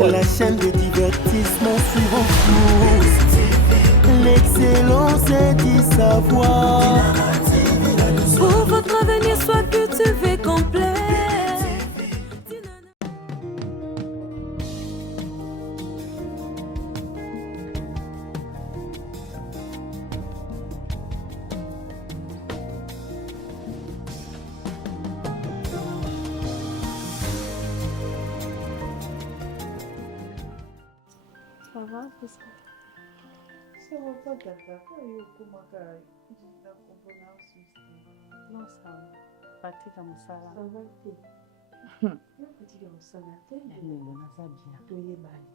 La chaîne de divertissement suivant tous. L'excellence est d'y savoir. Pour votre avenir soit cultivé complet. Ça va, c'est ça. Ça va pas, Tata. Non, ça va. Patrick a Moussala. Ça va, t'es. Patrick a Moussala, t'es. Ça bien. Toye bali.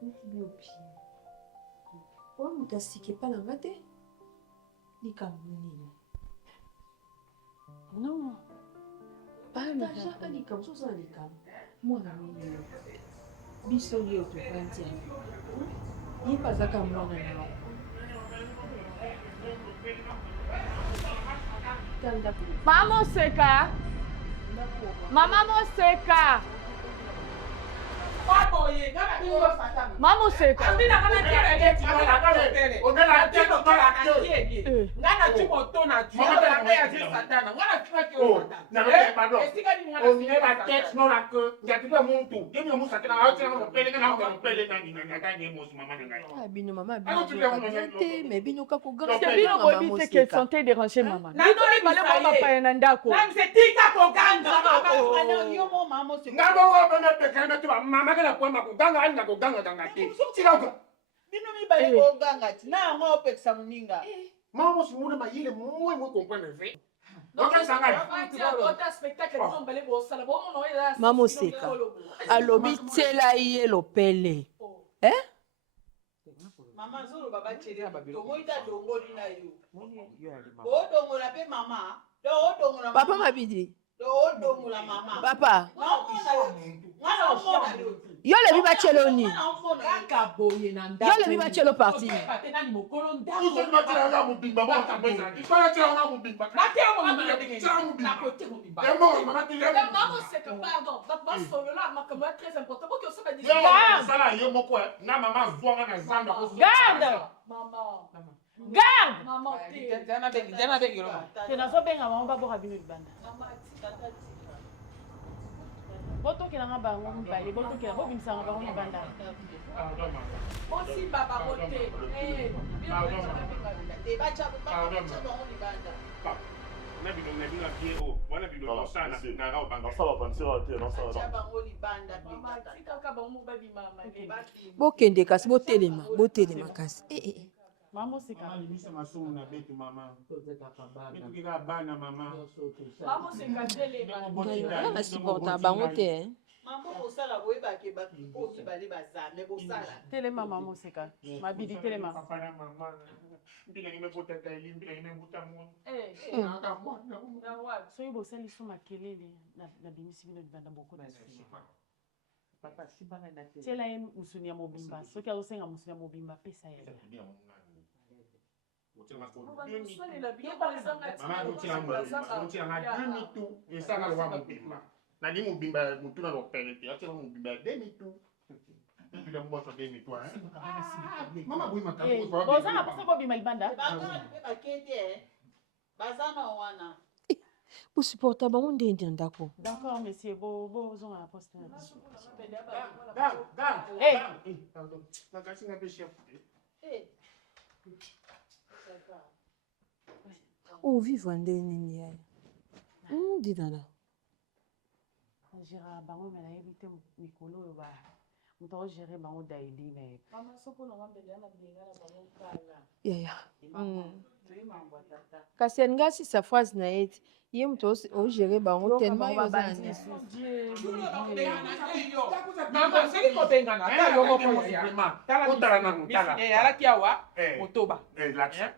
Neti bi opie. Owa mutu asike pa na nga te. Likambo nini? Non. Partageaka likambo, so osala likambo. Mwana nini yo. Biso ye tofandi ye mpe azaka mwana na Mama Moseka. Mama Moseka. Mama Moseka. bino mama mais bino ka ko Parce que bino bobi te que santé déranger maman. Bino ni bale mama pa na ndako. Mama kana kwa makuganga anga kuganga tanga ti. Chirauka. Bino mi bale ko ganga ti. Na ngo opeksa muninga. Mama mo simule mayile mwe comprendre ve. Donc sanga. Mama Oseka. Alobi tela ye lopele. Mama zolo baba chere dongo ita dongo lina yo. O dongo la pe mama. Do dongo la Papa Mabidi. Do dongo la mama. Papa. Ngana mona yo. Yo le bi ba chelo ni. Kaka boye na nda. Yo le bi ba chelo parti. Patena ni mokolo nda. Uso ma tira nga mubimba bo tambeza. Ifala tira nga mubimba. Na te o mama na tira mubimba. Na kote mubimba. Emo mama tira. Mama Oseka pardon. Papa solo là ma comme très important. Pour que ça va dire. Sala yo moko na mama zwanga na zamba ko. Garde. Mama. Garde. Mama te. Tena bengi. Tena so benga mama ba boka bino libanda. Mama tata. Boto kila nga bango mbali, boto kila bo bimsanga bango libanda. Aussi baba rote. Te bacha bango libanda. Na bino pie o. Wana bino sana na rao banga. Ça va penser te, non ça Bacha va. bango libanda. Mama tika ka bango babi mama. Bokende kasi botelema kasi. Mama Oseka. Mama limisa masomo na betu mama. Betu kika bana mama. Mama Oseka tele ba. Na supporta bango te. Mama osala boyeba ke ba ko kibale bazame bosala. Tele mama Oseka. Mabidi tele mama. Papa na mama. Mbila nimepota kaili, mbila nimebuta mwana. Na wa. So yibo sali so makelele na bimisi bino libanda boko na sushi. Papa sibanga na te. Tela ye musuni ya mobimba. So kia osenga musuni ya mobimba pesa ya. Mama nutira nga demi-tour. Esanga loba mobimba. Nali mobimba mutuna lopele te. Atira mobimba demi-tour. Bila mboso demi-tour. Mama boyi makambo. Boza na posa bobima libanda. Bakana pe bakete. Bazana wana. Pour supporter bango ndende ndako. D'accord monsieur, bo zonga la poste. Pardon. Nakasi na chef. Oh vivre ndeni ni ya. Didana. Jira bango mena yebite mikolo yo ba. Muto gérer bango daily na. Mama soko na ngambele na binga na bango kala. Ya. Kasi ngasi sa phrase na yeti. Ye mtu o gérer bango tellement yo zani. Mama seli ko bengana ta yo mo ko ya. Utara na mutala. Alaki awa motoba. Laksa.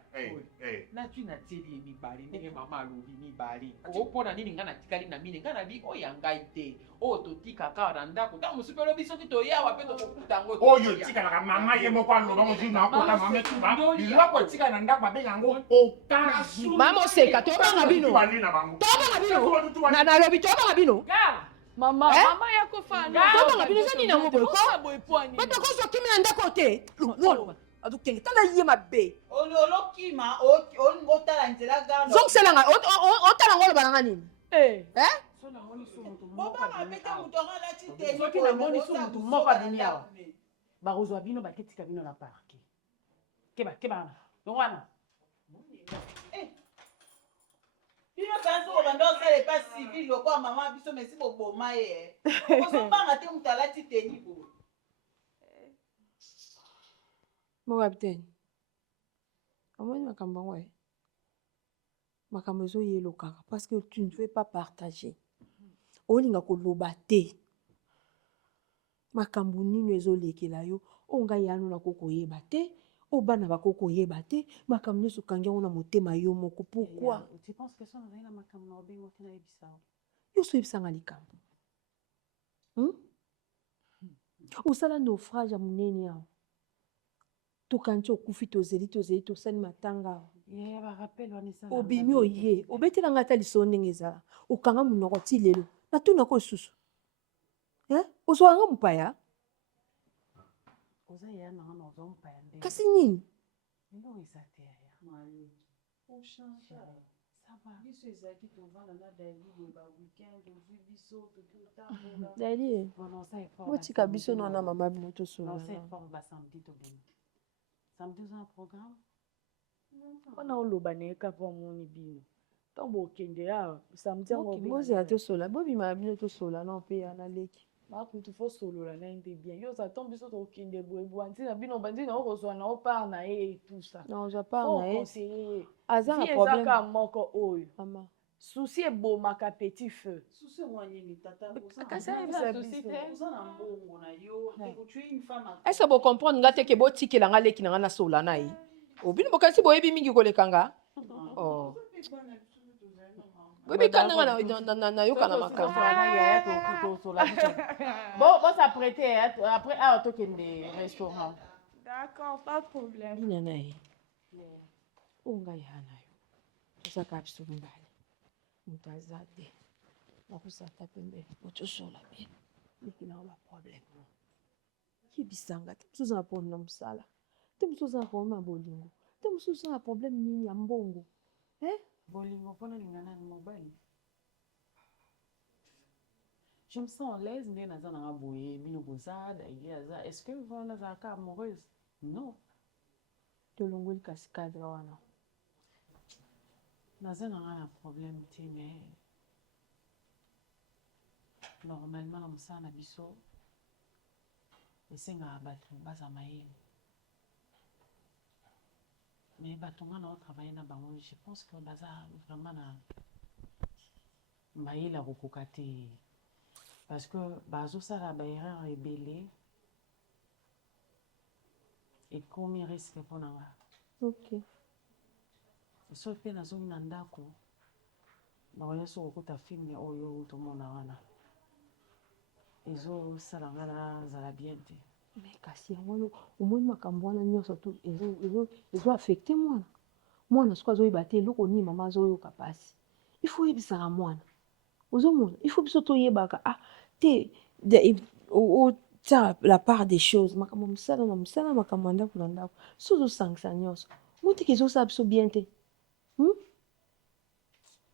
Na tu na teli mibali ndenge mama alobi mibali. Opona nini ngana tikali na mine ngana bi oyanga ite. O to tika ka na ndako. Ta musupelo biso ki to yawa pe to kokuta ngo. Oyo tika na mama ye mo kwa loba mo jina ko ta mama tu ba. Bilwa ko tika na ndako ba yango okazi. Mama Oseka to banga bino. Bali na bango. To banga bino. Na lobi to banga bino. Garde. Mama ya kofana. Tobanga bino zani na ngobo ko. Boyepwani. Bato ko so kimi na ndako te. Lola. Adu kenge tala ye mabe. Olo kima o ngotala nzela gano. Zonk selanga o tala ngolo bana nini? Eh. Boba mapeta mutonga la chite. Soki na moni su mutu moko adini awa. Bakozwa bino baketika bino na parke. Keba. Yongwana. Bino kanzo bando sale pas civil lokwa mama biso mesi boboma ye. Oso banga te mutala chite ni bo. Mon capitaine. Amoni makambo ngwe. Makambo zo yelo kaka parce que tu ne veux pas partager. Olinga ko loba te. Makambo nino ezolekela yo onga yano na koko yeba te o bana bakoko yeba te makambo nyonso kangi yango na motema yo moko pourquoi Tu penses que ça na ina makambo na obengo te na ebisao? yo so yebisanga likambo osala naufrage ya monene awa tokanti okufi tozeli tosali matanga awa Ya ba rappel wana ça. obimi oye obetelanga ata liso ndenge ezala okanga monoko ti lelo natunako lisusu ozwanga mopaya Oza ya na wana ozo mpaya nde. kasi nini Ndio isate ya. Mali. O change. Ça va. Biso ezaki tovanda na daily ba weekend ozi biso totambola. dali Bon ça est fort. botika biso nona mama bino tosola Non, c'est fort ba samedi to bien. Samedi on a un programme. Wana oloba na eka po moni bino. Ntango okende awa samedi yango bozela tosola bobima bino tosola na mpe ya naleki bakutu fo solola na ye nde bien yo oza ntango biso tokende boyeboa ntina bino bandina okozwa na opart na ye et tout ça na ozwa part fo na ye oconseille ye aza na vie problème ezaka moko oyo mama susi ebomaka petit feu Susi wanye ni tata. kasi ayebisa biso Oza na mbongo na yo. Eko tu une femme. est-ce que bocomprendre nga te ke botikelanga leki na nga nasola na ye obino bokanisi boyebi mingi kolekanga bobikandanga na yoka na makambo Bon, s'apprêter après à tokende restaurant. d'accord pas de problème bina na ye oyo ngai ya na yo tozaka biso mibale moto aza te nakosata pembeni otosola bien leki nango baproblème yebisanga te mosusu oza na problème na mosala te mosusu oza na problème ya bolingo te mosusu oza na problème nini ya mbongo Bolingo mpona lingana na mobali. Je me sens à l'aise nde naza na boye bino bozada il y a ça. Est-ce que vous nazalaka amoureuse? Non. tolongoli kasi cadre wana Naza na un problème te mais normalement na mosala na biso esengaka bato baza mayele. Mais bato nga na otravaille na bango je pense que baza vraiment na mayele akokoka te parce que bazosala baerreur ebele ekomi risque mpona nga. ok So mpe nazongi na ndako bakoya so kokota filme oyo tomona wana ezosala nga nazala bien te. mais kasi yango omoni makambo wana nyonso tu ezoaffecte mwana soki azoyeba te eloko nini mama azoyoka mpasi ifo oyebisaka mwana ozomona ifo biso toyebaka te otia la part des choses makambo mosala na mosala makambo ya ndako na ndako so ozosangisa nyonso mo teke ezosala biso bien te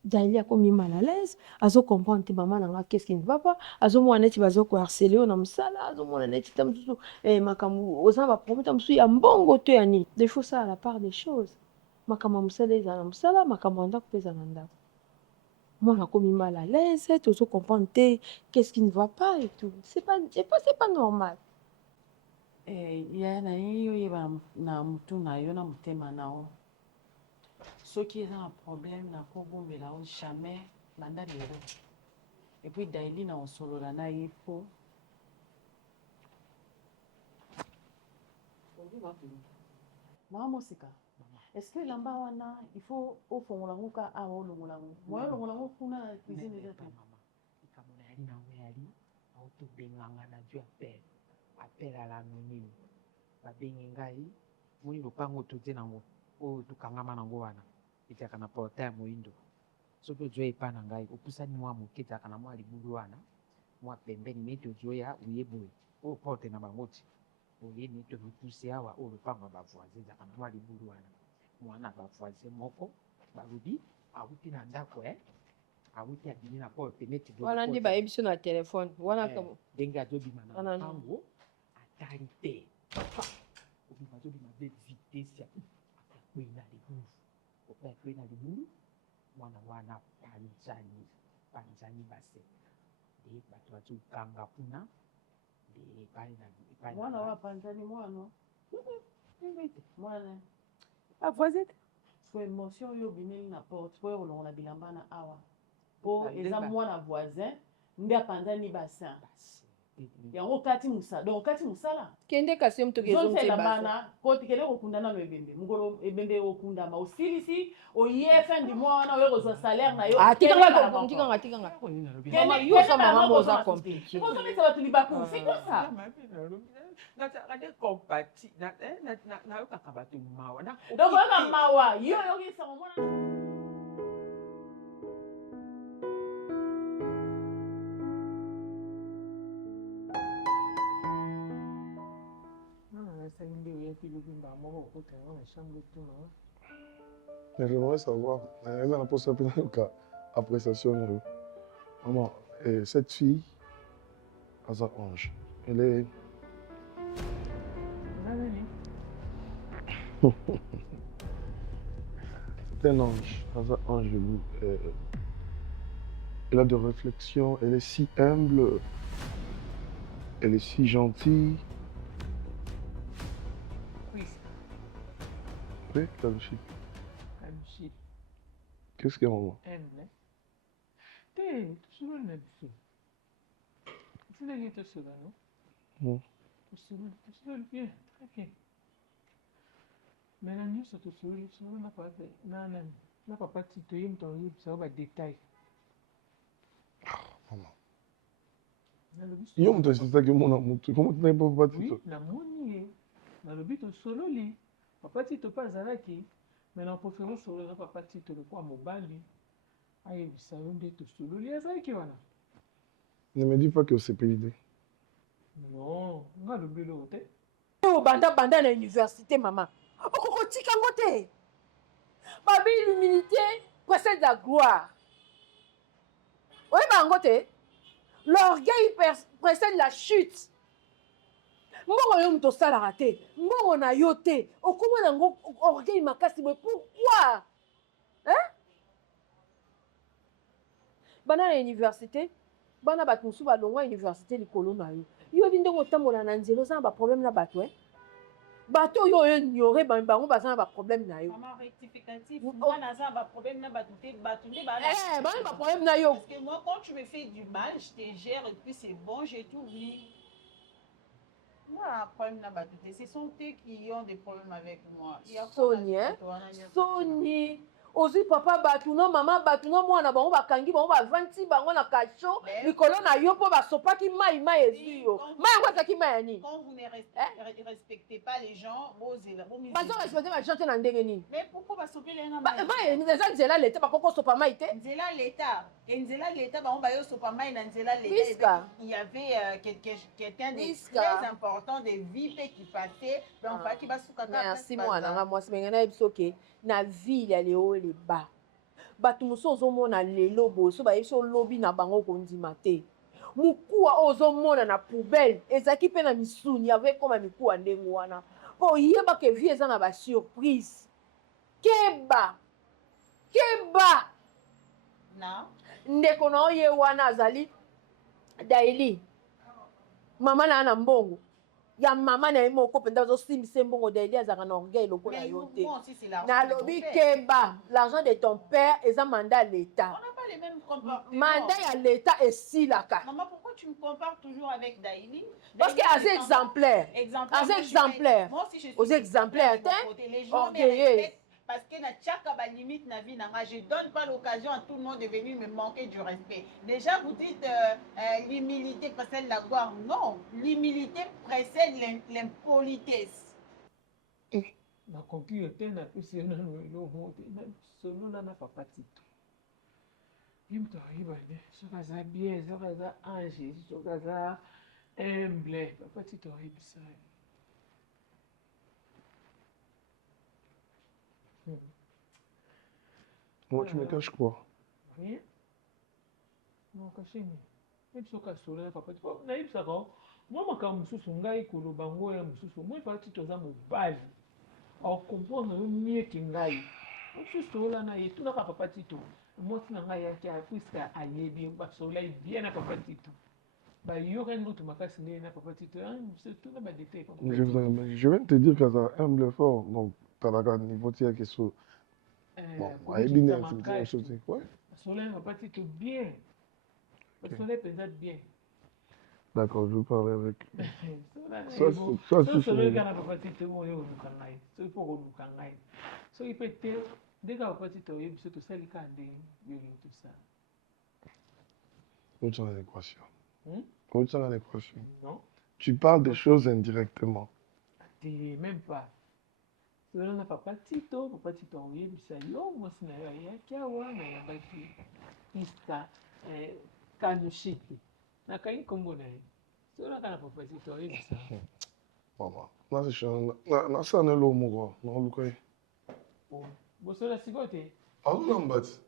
Dali akomi mal à l'aise azocomprendre te mama nanga qu'est-ce qui ne va pas azomona neti bazokoharcele oyo na mosala azomona neti ta mosusu makambo oza na baproblème ta mosusu ya mbongo to ya nini des fois ça à la part des choses makambo ya mosala ezala na mosala makambo ya ndako mpe eza na ndako mwana akomi mal à l'aise tozocomprendre te qu'est-ce qui ne va pas et tout c'est pas normal ya na ye oyeba na mutu na yo na motema na yo soki eza na problème nakobombela o jamais banda lelo epuis daili na osolola na ye po mama mosika est-ce que elamba wana il faut ofongola ngo ka awa olongola ngo moyo olongola ngo kuna na cuisine eza te likambo na yali nango yali aotobenganga na du apel ala minini babengi ngai moni lopango totie nango oyo tokangama nango wana etiaka na porta ya moindo soki ozwa epa na ngai opusani mwa moke etiaka na mwa libulu wana mwa pembeni neti ozoya oye boye oyo porte na bango ti oye neti olopuse awa oyo lopango ya bavoisin ezaka na mwa libulu wana mwana bavoisin moko balobi awuti na ndako awuti abimi na porte neti wana nde bayebi biso na telefone wana ndenge azobima na lopango atali te obima azobima mpe vitese akwei na libulu ope akwei na libulu mwana wana panzani base nde bato bazokanga kuna nde epai na mwana wa panzani mwana mwana avoisin te po émotion oyo obimeli na porte po oyo olongola bilamba na awa po eza mwana voisin nde apanzani basin yango okati mosala donc okati mosala kende kasi motoki ezomana koti kende kokunda nano ebembe mokolo ebembe okundama osilisi oye fin du mois wana oye kozwa salaire na yo tikanga mama yo oza mama mo oza compliqué ozomisa bato libaku sikosa nazalaka nde compati nayokaka bato mawa donc oyoka mawa yo oyokisango mwana Mais j'aimerais savoir, appréciation. Maman, cette fille, Asa Ange, elle est. C'est un ange, Asa Ange. Elle a de réflexion, elle est si humble, elle est si gentille. Oui, Kalushi. Qu'est-ce qu'il y a, maman? Yo mtu asitaki mwana mtu. Comment tu n'as pas papa Tito? Oui, namoni nalobi tosololi papa Tito mpe azalaki me na préféré solo na papa Tito lokola mobali ayebisa yo nde tosololi azalaki wana. Ne me dis pas que c'est PID. Non, nga lobi eloko te. banda na université mama okokotika ngo te babi l'humilité précède la gloire oyeba yango te l'orgueil précède la chute mbongo yo moto osalaka te mbongo na yo te okoma nango orgueil makasi boye pourquoi bana na université bana bato mosusu balongwa université likolo na yo yobi ndenge otambola na nzela oza na baproblème na bato bato oyo oyo ignore bango baza na baproblème na yo Maman rectificatif, moi naza na baproblème na bato te bato nde bana baproblème na yo parce que moi quand tu me fais du mal je te gère et puis c'est bon j'ai tout oublié. Moi un problème na bato te ce sont eux qui ont des problèmes avec moi. Soni ozwi papa bato no mama bato no mwana bango bakangi bango bavanti bango na kasho likolo na yo mpo basopaki mai ezwi yo mai yango azalaki mai ya nini quand vous ne respectez pas les gens bazorespecte bagen te na ndenge nini mais pourquoi basopeli mai eza nzela leta bakoko osopa mai te nzela leta bango bayosopa mai na nzela leta il y avait quelqu'un de très important de vie mpe qui passait donc faki basukaka merci mwana nga mwasi menge nayebi soki na ville ya leo leba bato mosusu ozomona lelo boye so bayebi so olobi na bango okondima te mokuwa oyo ozomona na poubelle ezalaki mpe na misuni avekoma mikuwa ndenge wana mpo oyebaka evie eza na basurprise keba ndeko na oye wana azali daili mama na na mbongo ya mama na ye moko mpenza azosimbisa mbongo daili azalaka na orgueil lokola yo te nalobi keba l'argent de ton père eza mandat ya l'état mandat ya l'état esilaka pourquoi tu me compares toujours avec Daili parce que assez exemplaire aux exemplaires orgueilleux parce que na tchaka ba limite na vie nanga je donne pas l'occasion à tout le monde de venir me manquer du respect. Déjà vous dites l'humilité précède la gloire. Non, l'humilité précède l'impolitesse. Na konki yote na pesi na no eloko te na solo na papa Tito. moto ayeba nde soki aza bien soki aza ange soki aza humble papa tito ayebisa ye. Moi, tu me caches quoi? Rien. Nakashini. Nayebi soki asolo na papa tito nayebisaka mwa makambo mosusu ngai koloba ngo ya mosusu moi papa tito aza mobali akokomprendre yo mieke ngai mosusu toyola na ye tunaka papa tito mwasi na ngai yaki puiske ayebi basolai bien na papa tito bayokani moto makasi ndenge na papa tito tuna badete Je viens de te dire qu'elle a humble fort, donc tu as un niveau de question. Bon, elle est bien, c'est une chose. Ouais. basolai na papa tito bien basolai mpenza bien. D'accord, je vais parler avec. sosoloi kaka na papa tito oyo oluka ngai soki mpo koluka ngai soki mpe te nde kaka papa tito oyebi so tosali kaka ndenge yolingi tosala. Où tu as l'équation? Où tu as l'équation? Non. Tu parles des choses indirectement. Même pas. Solo na papa tito oyebisa yo mwasi na yo ayaki awa nayambaki ista kanushite nakangi nkombo na ye solo kaka na papa tito oyebisa. Maman, nasana lo moko na oluka ye. Bosola sikoyo te. Azolambati.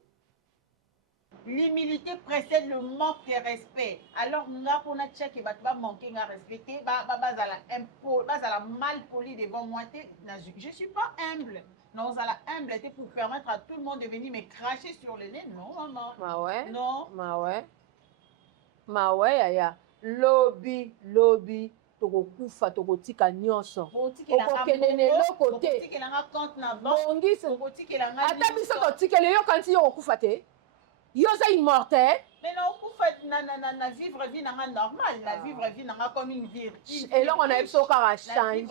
L'humilité précède le manque de respect. Alors, nous avons que va manquer de respecter, bazala mal poli devant moi. Je ne suis pas humble. Non, ça la humble était pour permettre à tout le monde de venir me cracher sur le nez. Non, maman. Ma ouais. Non. Ma ouais, yaya. Lobby. Tokokufa tokotika nyonso okokende eloko te bongisa ata biso totikele yo kanti yo kokufa te yo oza immortel. Mais non, na vivre vie nanga normal, na vivre vie nanga comme une vie. eloko na biso kaka changer.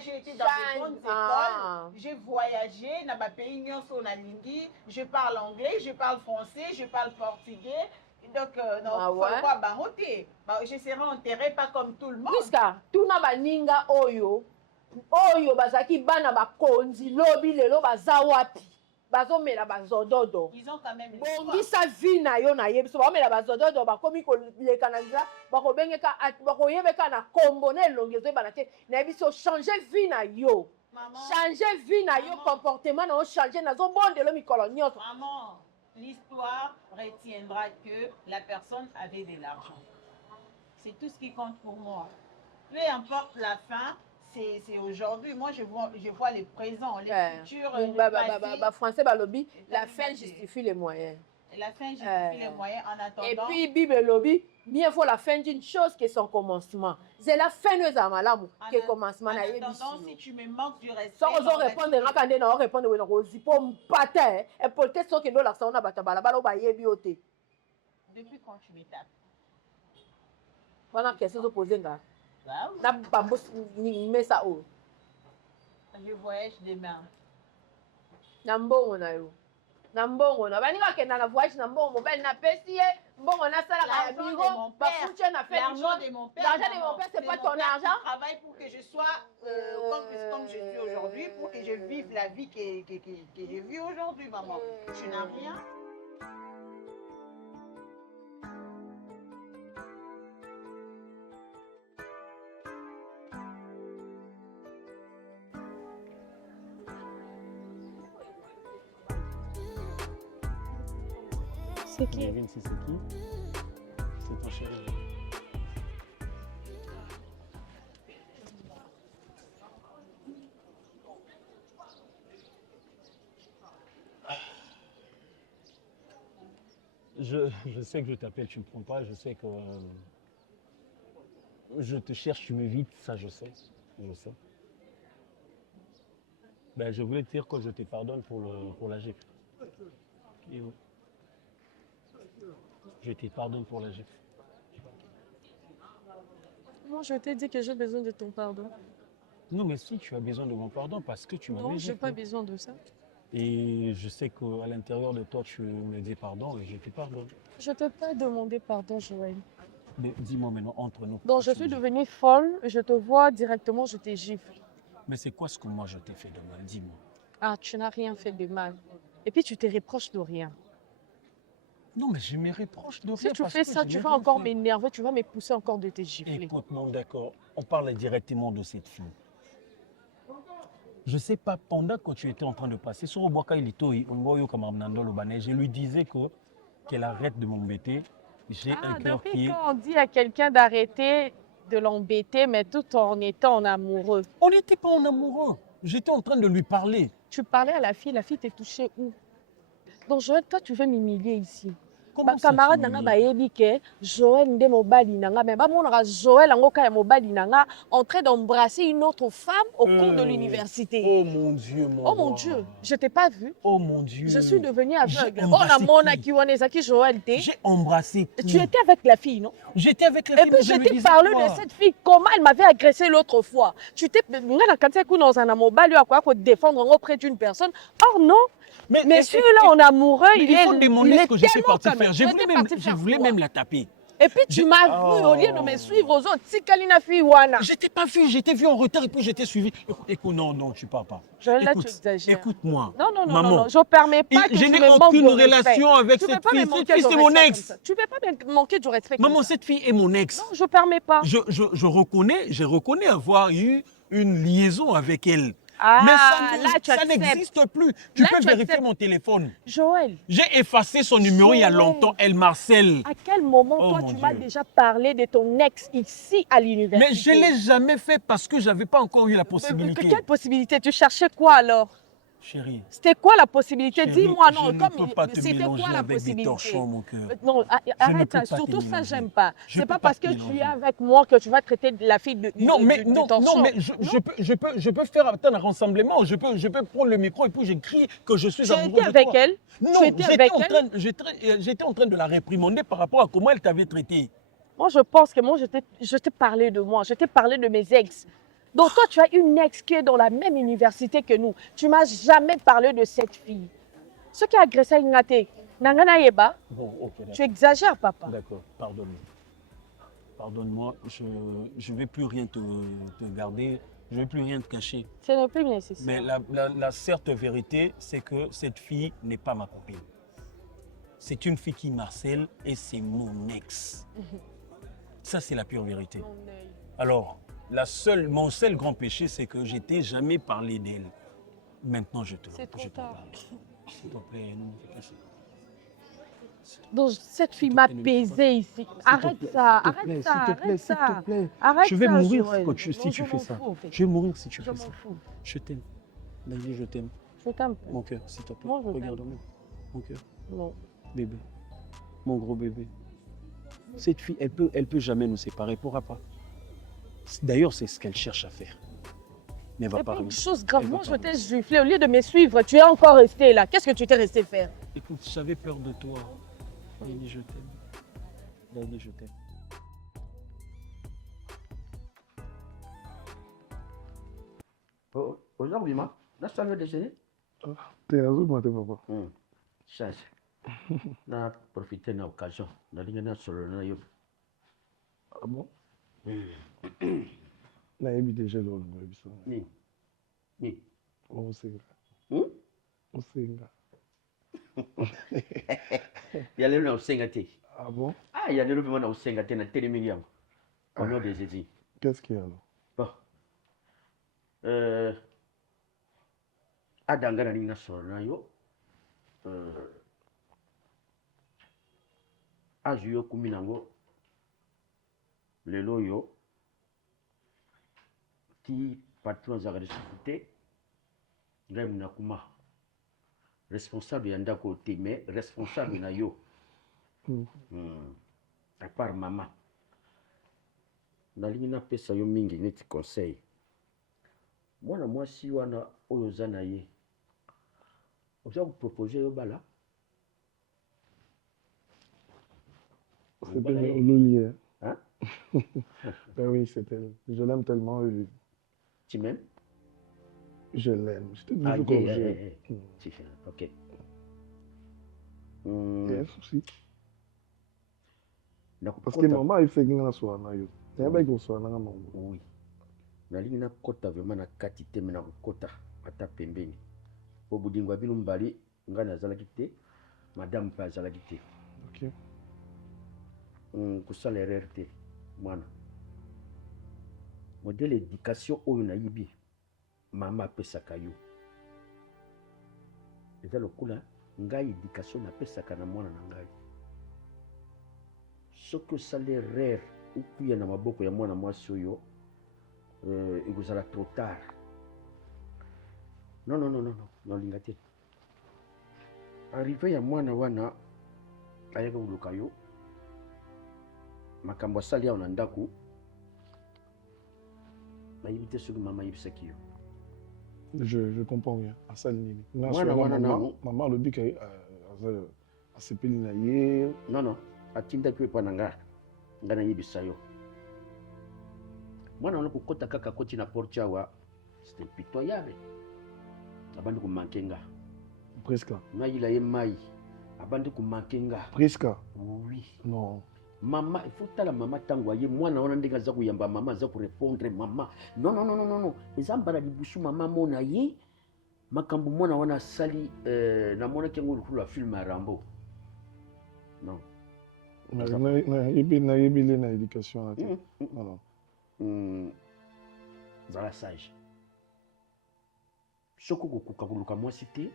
J'ai été dans de bonnes écoles, j'ai voyagé na ba pays nyonso na lingi, je parle anglais, je parle français, je parle portugais. Donc, non, pourquoi baroter? Je serai enterré pas comme tout le monde. Puisque tout na baninga oyo bazaki bana bakonzi lobi lelo bazawapi bazomela bazododo. Ils ont quand même bongisa vie na yo na yebiso bamela bazododo bakomi koleka na nzela bakobengeka bakoyebeka na kombo na elongezo ebana te na yebiso changer vie na yo. Changer vie na yo comportement na yo changer nazo bondelo mikolo nyonso. Maman, l'histoire retiendra que la personne avait de l'argent. C'est tout ce qui compte pour moi. Peu importe la fin, c'est aujourd'hui. Moi, je vois les présents, les futurs. Français, lobby, la fin justifie les moyens. La fin justifie les moyens en attendant. Et puis, Bible lobby, bien faut la fin d'une chose que son commencement. C'est la fin de Zamalamu que le commencement. En attendant, si tu me manques du respect. Sans répondre, on répondre, et peut-être ce que nous la sauna batabala yebi. Depuis quand tu me tapes? Voilà, question posée là. Je voyage demain. Nambongo na yo. Nambongo na bani bakenda na voyage na mbongo mobile na pesi ye mbongo na sala ka biro ba future na fait l'argent de mon père. L'argent de mon père c'est pas ton argent. Je travaille pour que je sois comme je suis aujourd'hui, pour que je vive la vie que je vis aujourd'hui, maman. Tu n'as rien. C'est qui? C'est qui? C'est ton chéri. Je sais que je t'appelle, tu ne me prends pas. Je sais que je te cherche, tu m'évites. Ça, je sais. Je sais. Ben, je voulais te dire que je te pardonne pour la gifle. Je te pardonne pour la gifle. Moi, je t'ai dit que j'ai besoin de ton pardon. Non, mais si, tu as besoin de mon pardon parce que tu m'as Non, je n'ai pas besoin de ça. Et je sais qu'à l'intérieur de toi, tu me dis pardon et je te pardonne. Je ne t'ai pas demandé pardon, Joël. Mais dis-moi maintenant, entre nous. Donc, je suis devenue folle, je te vois directement, je t'ai gifle. Mais c'est quoi ce que moi je t'ai fait de mal? Dis-moi. Ah, tu n'as rien fait de mal. Et puis, tu te reproches de rien. Non, mais je me reproche de rien. Si tu parce fais que ça, je tu n'ai vas rien encore fait. m'énerver, tu vas me pousser encore de tes gifler. Écoute, mon d'accord, on parle directement de cette fille. Je ne sais pas, pendant que tu étais en train de passer sur Obwaka Ilito, je lui disais qu'elle arrête de m'embêter. J'ai un cœur Depuis qui est... quand on dit à quelqu'un d'arrêter de l'embêter, mais tout en étant en amoureux? On n'était pas en amoureux. J'étais en train de lui parler. Tu parlais à la fille t'est touchée où? Donc Joël, toi tu veux m'humilier ici. Comment ça, Camarade tu nanga m'humilies? bayebi ke Joël nde mobali nanga, mais ba monaka Joël angoka ya mobali nanga en train d'embrasser une autre femme au cours de l'université. Oh mon Dieu, Oh mon Dieu, je t'ai pas vu. Oh mon Dieu. Je suis devenue aveugle. J'ai Oh la embrassé mona qui? qui wanezaki Joël te. J'ai embrassé qui? Tu étais avec la fille, non? J'étais avec la Et fille, puis mais je je lui t'ai disais parlé quoi? de cette fille, comment elle m'avait agressé l'autre fois. Tu t'es dans un mobile à quoi défendre auprès d'une personne. Or non. Mais celui-là en amoureux, il est faut demander ce que j'étais parti tellement faire. Je voulais même la taper. Et puis tu m'as vu au lieu de me suivre aux autres. Si Kalina fille Wana. Je t'ai pas vu, j'étais vu en retard et puis j'étais suivi. Écoute, non, tu pars pas. Là, tu exagères. Écoute-moi. Non, maman, non, je ne permets pas que je tu n'ai me manques aucune de respect. relation avec Tu peux cette pas me fille. manquer Cette fille, de c'est mon respect ex. comme ça. Tu ne peux pas me manquer de respect. Maman, comme ça. cette fille est mon ex. Non, je ne permets pas. Je reconnais avoir eu une liaison avec elle. Ah, mais là, tu ça acceptes. n'existe plus. Tu Là, peux tu vérifier acceptes. mon téléphone. Joël. J'ai effacé son numéro il y a Joël. longtemps. Elle m'harcèle. À quel moment, Oh, toi, mon tu m'as Dieu. déjà parlé de ton ex ici à l'université? Mais je ne l'ai jamais fait parce que je n'avais pas encore eu la possibilité. Quelle possibilité? Tu cherchais quoi alors? Chérie. C'était quoi la possibilité? Chérie, Dis-moi non. je ne peux pas te C'était mélanger quoi la avec des possibilité? torchons, mon cœur. Non, Je ne arrête peux ça. pas te Surtout ça, mélanger. j'aime pas. Je C'est peux pas pas parce te que tu mélanger. es avec moi que tu vas traiter la fille de Non, mais de non, torchon. mais je peux faire un rassemblement. Je peux prendre le micro et puis j'écris que je suis Tu amoureux étais de avec toi. elle? Non, Tu étais avec elle? j'étais en train de la réprimander par rapport à comment elle t'avait traité. Moi, je pense que moi, je t'ai parlé de moi. Je t'ai parlé de mes ex. Donc, toi, tu as une ex qui est dans la même université que nous. Tu m'as jamais parlé de cette fille. Ce qui a agressé Ingate, Nangana Yeba, Bon, ok, d'accord. tu exagères, papa. D'accord, pardonne-moi. Pardonne-moi, je ne vais plus rien te garder, je ne vais plus rien te cacher. Ce n'est plus nécessaire. Mais la certes vérité, c'est que cette fille n'est pas ma copine. C'est une fille qui m'harcèle et c'est mon ex. Ça, c'est la pure vérité. Alors, mon seul grand péché, c'est que je t'ai jamais parlé d'elle. Maintenant, je te parle. S'il te plaît, non, fais pas ça. Donc, cette fille m'a baisé ici. Arrête ça, arrête ça, arrête ça. Arrête Je vais ça, mourir Joël. si Non, tu je fais m'en ça. fous, en fait. Je vais mourir si tu Je fais ça. m'en fous. Je t'aime. Naïe, je t'aime. Je t'aime. Mon cœur, s'il te plaît. Moi, je t'aime. Regarde-moi. Mon cœur. Non. Bébé. Mon gros bébé. Cette fille, elle peut jamais nous séparer. Elle pourra pas. D'ailleurs, c'est ce qu'elle cherche à faire. Mais elle va Et pas puis, une réussir. chose grave, Elle va moi, pas je t'ai réussir. giflé. Au lieu de me suivre, tu es encore resté là. Qu'est-ce que tu t'es resté faire? Écoute, j'avais peur de toi. Lady, je t'aime. Lady, je t'aime. Aujourd'hui, là, tu as le déjeuner? T'es un jour, moi, t'es papa. Change. Na profiter de l'occasion. Na lingana solo na yo. Ah bon? Na yebi déjà le nom yebi ça. Ni. On senga. On senga. Ya lelo na usenga te. Ah bon? Ah, ya lelo vraiment na usenga te na télémini yango. Au nom des édits. Qu'est-ce qu'il y a alors? Bon. Adanga na lingana solo na yo. Aju yo kumi nango lelo yo ti patron za resifute ngai munakuma responsable ya ndako te mais responsable na yo à part mama nalingi napesa yo mingi neti conseil mwana mwasi wana oyo oza na ye oza kopropose yo bala. C'était Ololier. Hein? Ben oui, c'est elle. Je l'aime tellement. Tu m'aimes? Je l'aime. Je te dis toujours comme tu fais, ok. Il y a un souci. Parce que maman, il fait qu'il y a un soir. Il y a un soir. Oui. Nalingi na kota vraiment na kati te mena kota ata pembeni. Po budingwa bino mbali nga nazalaki te, madame pa azalaki te. Ok. Kosala erreur te mwana modele éducation oyo nayibi mama apesaka yo eza lokola ngai éducation napesaka na mwana na ngai soki osala erreur okuya na maboko ya mwana mwasi oyo ekozala trop tard. Non, nalinga te arrivé ya mwana wana ayaka koluka yo makambo asali awa na ndako nayebi te soki mama ayebisaki yo. Je comprends bien. Asali nini. Mwana wana nano mama alobi ke asepeli na ye. Non, atindaki yo epa na nga nayebisa yo. Mwana wana kokota kaka koti na porte awa c'était pitoyable. Abandi komanke nga. Presque. Nayila ye mai abandi komanke nga. Presque. Oui. Non. Mama, il faut tala mama tango aye mwana wana ndenge aza koyamba mama aza korépondre mama. Non. Eza mbala libusu mama mona ye makambo mwana wana asali namonaki yango lokolo ya film ya Rambo. Non. nayebi le na éducation na te. Non. Zala sage. Soko kokuka koluka mwasi te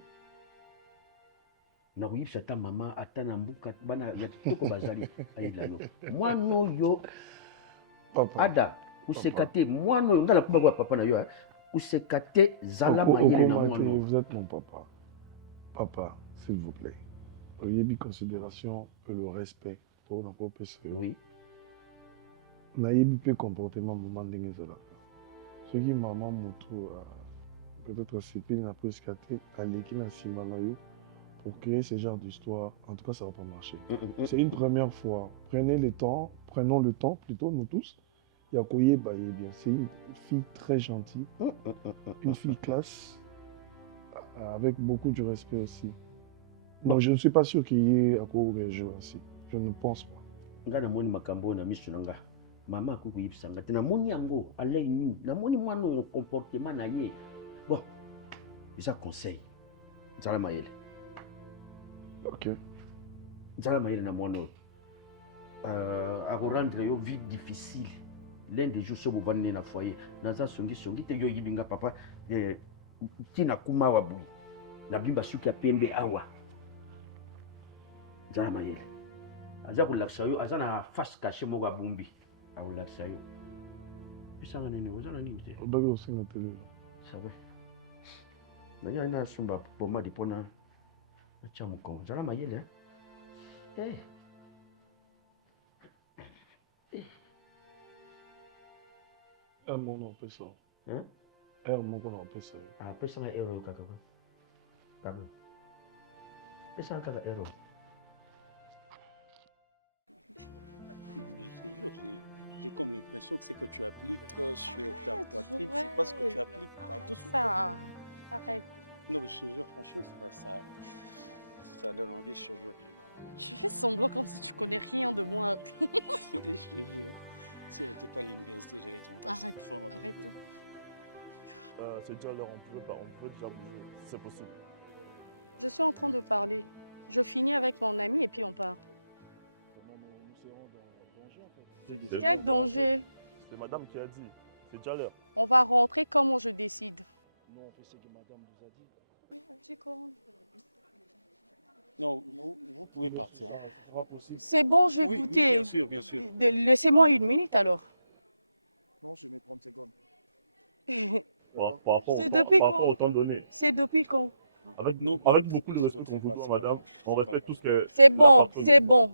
na koyebisa ata mama ata na mbuka bana ya kitoko bazali ayela yo mwana oyo ada useka te mwana oyo ngala kuba kwa papa na yo useka te zala mayele na mwana. Vous êtes mon papa. Papa, s'il vous plaît. Oyebi considération et le respect pour na papa. Oui. Nayebi pe comportement maman ndenge ezalaka. Soki maman moto peut-être asepeli na presque te aleki na nsima na yo pour créer ce genre d'histoire, en tout cas ça va pas marcher. C'est une première fois. Prenons le temps plutôt nous tous. Yakoye Baye bien, c'est une fille très gentille, une fille classe, avec beaucoup de respect aussi. Donc je ne suis pas sûr qu'il y ait à quoi réagir ainsi. Je ne pense pas. Nga na moni makambo na miso nga. Mama ko kuyibisanga te na moni yango alei ni. Na moni mwana oyo comportement na ye. Bon, isa conseil. Zala mayele. Ok. Zala mayele na mwana oyo. A rendre yo vie difficile. L'un des jours so bovandi na foyer. Naza songi te yo yibinga papa tina kuma wa bui. Na bimba suki ya pembe awa. Zala mayele. Aza kulakisa yo aza na face cachée moko ya bumbi. Akulakisa yo. Bisanga nini ozana nini te? Obaki osenga tele. Ça va. Naya ina sumba pomadi pona acha mukongo. Zala mayele. Un mot non peut ça. Hein? Un mot non peut ça. Ah, pesa nga euro kaka. Kaka. Pesa kaka euro. C'est déjà l'heure, on peut déjà bouger, c'est possible. Comment nous serons dans danger en fait? Quel danger? C'est madame qui a dit, c'est déjà l'heure. Nous on fait ce que madame nous a dit. Oui, ça sera possible. C'est bon, je vais écouter. Bien sûr, bien sûr. Laissez-moi une minute alors. Par rapport au temps donné. C'est depuis quand? Avec beaucoup de respect qu'on vous doit, madame, on respecte tout ce que la patronne C'est bon.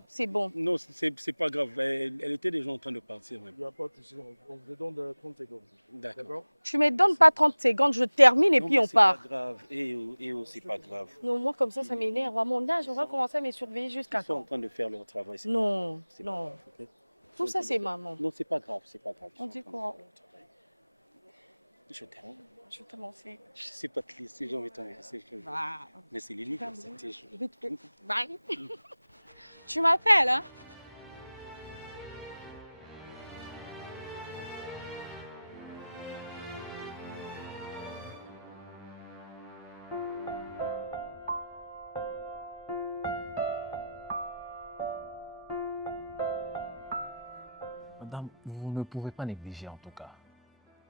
pouvez pas négliger en tout cas.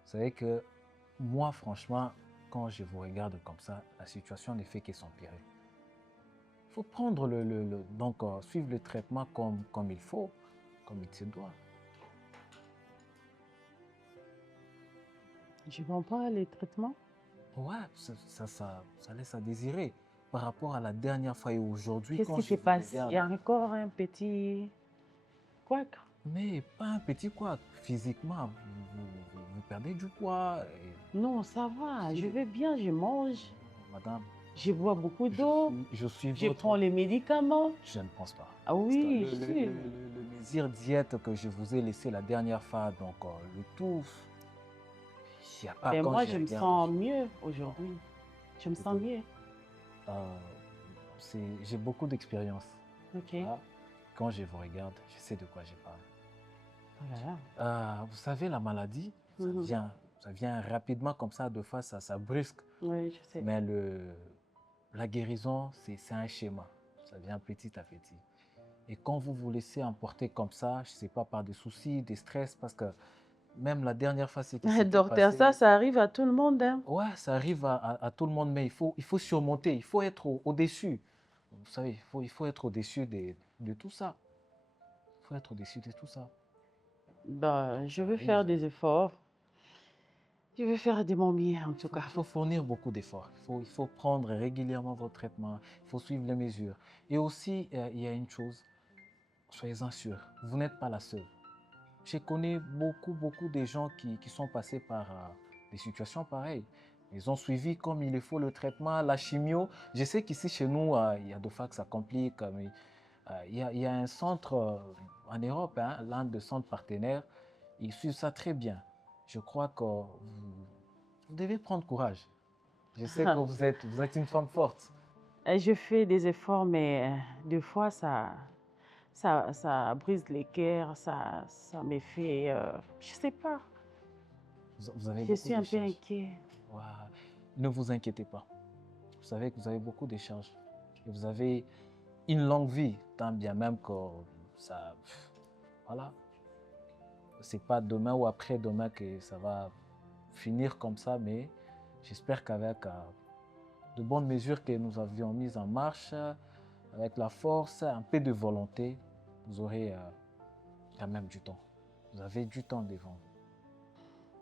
Vous savez que moi, franchement, quand je vous regarde comme ça, la situation ne fait que s'empirer. Il faut prendre donc suivre le traitement comme il faut, comme il se doit. Je ne prends pas les traitements. Ouais, ça laisse à désirer par rapport à la dernière fois et aujourd'hui. Qu'est-ce quand qui je s'est vous passé? regarde. Il y a encore un petit couac. Mais pas un petit quoi. Physiquement, vous perdez du poids. Non, ça va. Je vais bien, je mange. Madame, Je bois beaucoup d'eau. je suis Je votre... prends les médicaments. Je ne pense pas. Ah oui, Parce que je sais. le désir diète que je vous ai laissé la dernière fois, donc le tout, il n'y a pas Mais quand moi, je je me regarde. sens mieux aujourd'hui. Je me sens mieux. J'ai beaucoup d'expérience. Ok. Ah, quand je vous regarde, je sais de quoi je parle. Oh là là. Vous savez, la maladie, Mhm. ça vient rapidement comme ça, deux fois, ça brusque. Oui, je sais. Mais la guérison, c'est un schéma. Ça vient petit à petit. Et quand vous vous laissez emporter comme ça, je ne sais pas, par des soucis, des stress, parce que même la dernière fois, c'est Docteur, ça arrive à tout le monde. Hein. Ouais, ça arrive à tout le monde, mais il faut surmonter, il faut être au-dessus. Vous savez, il faut être au-dessus de tout ça. Il faut être au-dessus de tout ça. Ben, je veux faire des efforts. Je vais faire de mon mieux, en tout cas. Il faut fournir beaucoup d'efforts. Il faut prendre régulièrement vos traitements. Il faut suivre les mesures. Et aussi, il y a une chose, soyez-en sûrs, vous n'êtes pas la seule. Je connais beaucoup de gens qui sont passés par des situations pareilles. Ils ont suivi comme il faut le traitement, la chimio. Je sais qu'ici, chez nous, il y a des fois que ça complique. Mais, il y a un centre en Europe, hein, l'un des centres partenaires. Ils suivent ça très bien. Je crois que vous devez prendre courage. Je sais que vous êtes une femme forte. Je fais des efforts, mais des fois, ça brise les cœurs, ça me fait... je sais pas. Vous avez Je beaucoup suis un de peu charges. inquiet. Ouais. Ne vous inquiétez pas. Vous savez que vous avez beaucoup de charges. Et vous avez une longue vie, tant bien même que ça... Voilà. C'est pas demain ou après-demain que ça va finir comme ça, mais j'espère qu'avec de bonnes mesures que nous avions mises en marche, avec la force, un peu de volonté, vous aurez quand même du temps. Vous avez du temps devant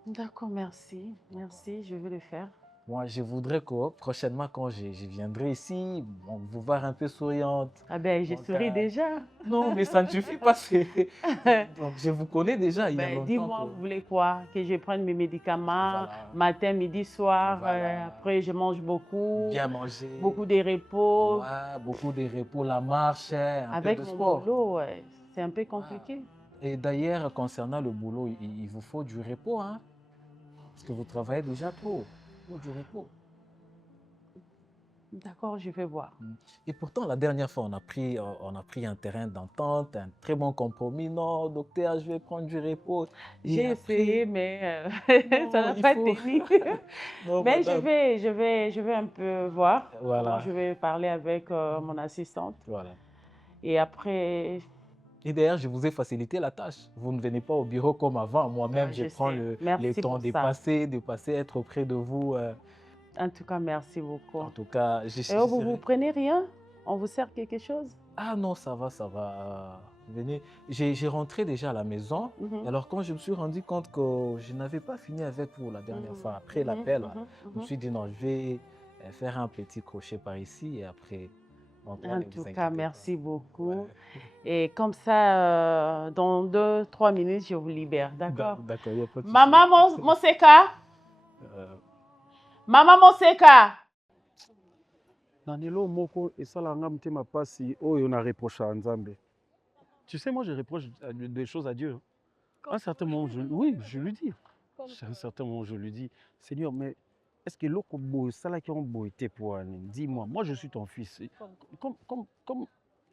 vous. D'accord, merci. Merci, je vais le faire. Moi, je voudrais que prochainement, quand je viendrai ici, vous voir un peu souriante. Ah ben, je souris déjà. Non, mais ça ne suffit pas. Donc, je vous connais déjà il y a longtemps. Dis-moi, vous voulez quoi? Que je prenne mes médicaments, matin, midi, soir. Après, je mange beaucoup. Bien manger. Beaucoup de repos. Ouais, beaucoup de repos, la marche, un Avec peu de mon sport. boulot, ouais, c'est un peu compliqué. Et d'ailleurs, concernant le boulot, il vous faut du repos, hein? Parce que vous travaillez déjà trop. Il faut du repos. D'accord, je vais voir. Et pourtant, la dernière fois, on a pris un terrain d'entente, un très bon compromis. Non, docteur, je vais prendre du repos. J'ai essayé, mais ça n'a il pas faut- tenu. Non, Mais madame. je vais un peu voir. Voilà. Comment je vais parler avec mon assistante. Voilà. Et après, Et d'ailleurs, je vous ai facilité la tâche. Vous ne venez pas au bureau comme avant. Moi-même, Ouais, je je prends sais. le Merci temps pour de ça. passer, être auprès de vous. en tout cas, merci beaucoup. En tout cas, Et oh, vous prenez rien? On vous sert quelque chose? Ah non, ça va, ça va. Venez. J'ai rentré déjà à la maison. Mhm. Alors, quand je me suis rendu compte que je n'avais pas fini avec vous la dernière fois, après l'appel, je me suis dit non, je vais faire un petit crochet par ici et après. rentrer, En ne vous tout inquiétez cas, pas. merci beaucoup. Et comme ça, dans 2-3 minutes, je vous libère, d'accord? D'accord, il n'y a pas de souci. Maman, mon seka! Euh, Maman, mon seka! na lelo moko esalanga motema pasi oyo na reproche à Nzambe. Tu sais, moi je reproche des choses à Dieu. À un certain moment, oui, je lui dis. À un certain moment, je lui dis, Seigneur, mais est-ce que l'autre boy, ça là qui ont beauté pour un, dis-moi, moi je suis ton fils.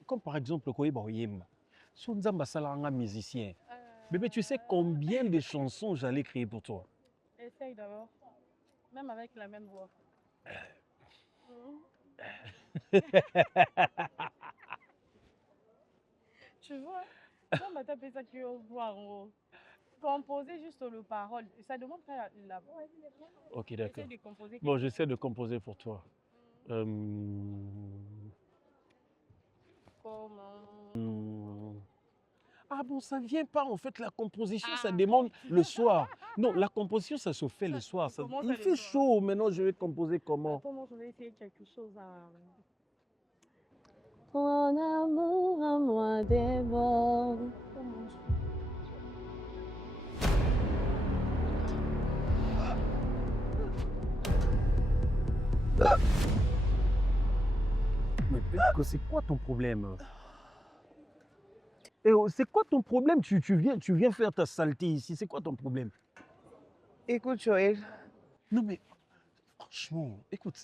Comme par exemple, Koyeba Oyemba. Si Nzamba salanga musicien, bébé, tu sais combien de chansons j'allais créer pour toi? Essaye d'abord. Même avec la même voix. Tu vois? Non, mais t'as fait ça qui est au voir en haut. Composer juste le parole. Ça demande pas la voix. Ok, d'accord. Essaie de composer Bon, quelque j'essaie de composer pour toi. Ah bon, ça vient pas en fait, la composition, ça demande le soir. Non, la composition, ça se fait le soir. Comment Il ça, fait le chaud, maintenant je vais composer comment? Attends, moi, je vais essayer quelque chose à... Ton amour à moi déborde. Mais Pesco, c'est quoi ton problème? Eh oh, c'est quoi ton problème? Tu viens faire ta saleté ici, c'est quoi ton problème? Écoute, Joël. Non mais, franchement, écoute.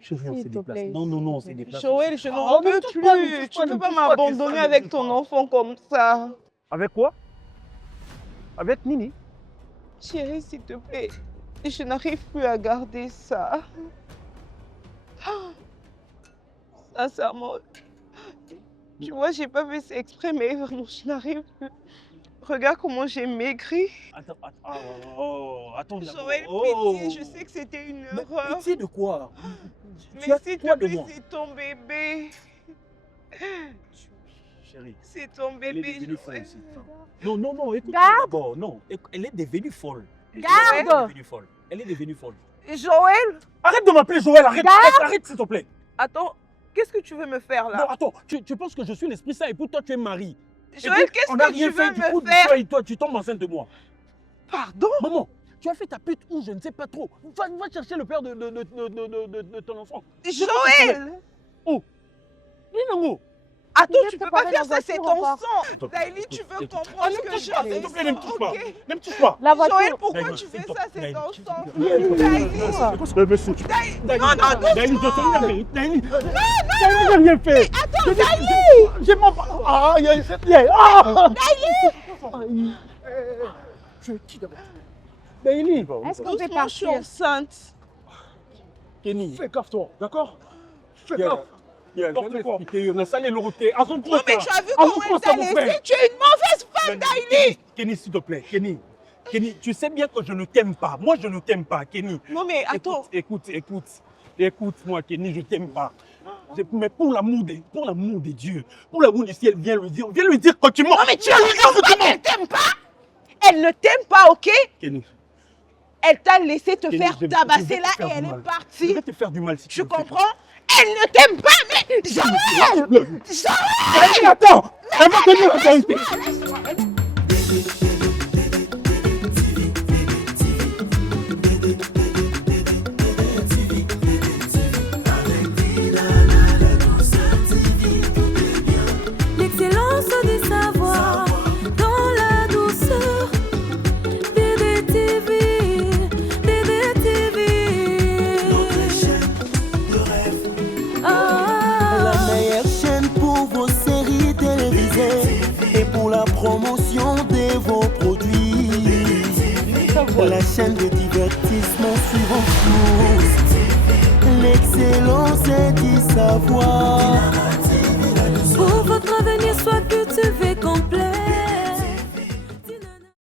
Chérie, on S'il se te déplace. plaît. Non, non, non, on se déplace. Joël, je Ah, n'en ne peux touche plus. pas, ne touche Tu pas, ne ne peux pas touche pas, m'abandonner Tessa, ne avec touche ton pas. enfant comme ça. Avec quoi? Avec Nini? Chérie, s'il te plaît. Je n'arrive plus à garder ça. Sincèrement. Tu vois, j'ai pas fait ça exprès, mais vraiment, je n'arrive plus. Regarde comment j'ai maigri. Attends, attends. Joël, Oh. pitié, je sais que c'était une Mais erreur. pitié de quoi? Mais s'il te plaît, c'est ton bébé. Chérie. C'est ton Elle est bébé. devenue folle ici. Non, non, non, écoute Garde. d'abord. Non, elle est devenue folle. Garde. Elle est devenue folle. Elle est devenue folle. Joël. Arrête de m'appeler Joël, arrête, arrête s'il te plaît. Attends, qu'est-ce que tu veux me faire là? Non, attends, tu penses que je suis l'Esprit Saint et puis toi tu es Marie. Joël, qu'est-ce on a que rien tu fait, veux du me coup, faire? toi, tu tombes enceinte de moi. Pardon? Maman, tu as fait ta pute ou je ne sais pas trop. Va chercher le père de ton enfant. Joël! Oh! Nino! Attends, Il tu est peux pas préparé faire dans ça, la c'est voiture, ton on sang. part. Daily, tu veux Écoute. comprendre ce ne me que touche je pas, fais. s'il te plaît, ne me touche pas. Ok. Ne me touche pas. La voiture. Joël, pourquoi Daily, tu s'il fais te ça? plaît, C'est ton Daily. sang. Daily. Daily. Non, non, Daily, je doucement. te dis, Daily. Non, Daily, j'ai rien fait. Attends, Daily. J'ai mon... Ah, il y a... Ah! Daily. Tu es qui d'abord? Daily. Est-ce qu'on peut partir? Je suis enceinte. Kenny, fais gaffe toi, d'accord? Fais Yeah. gaffe. Yeah, Porte je vais quoi? l'expliquer, on a salé le roté. Non, mais tu as vu comment elle t'a laissé? Tu es une mauvaise femme, Daily. Kenny, s'il te plaît, Kenny. Kenny, tu sais bien que je ne t'aime pas. Moi, je ne t'aime pas, Kenny. Non, mais attends. Écoute-moi, Kenny, je t'aime pas. Mais pour l'amour de Dieu, pour l'amour du ciel, viens lui dire que tu mens. Non, mais tu as lui dire qu'elle t'aime pas. Elle ne t'aime pas, ok? Kenny. Elle t'a laissé te Kenny, faire je vais tabasser te là faire et du elle mal. est partie. Je vais te faire du mal si Tu tu le fais. comprends? Elle ne t'aime pas, mais Joël! Kenny, attends! Elle va te dire la vérité. L'excellence du savoir dans la douceur. DDTV, DDTV. Notre chaîne de rêve. Ah. La meilleure chaîne pour vos séries télévisées et pour la promotion de vos produits. La chaîne de divertissement suivant tous. L'excellence et du savoir. Pour votre avenir soit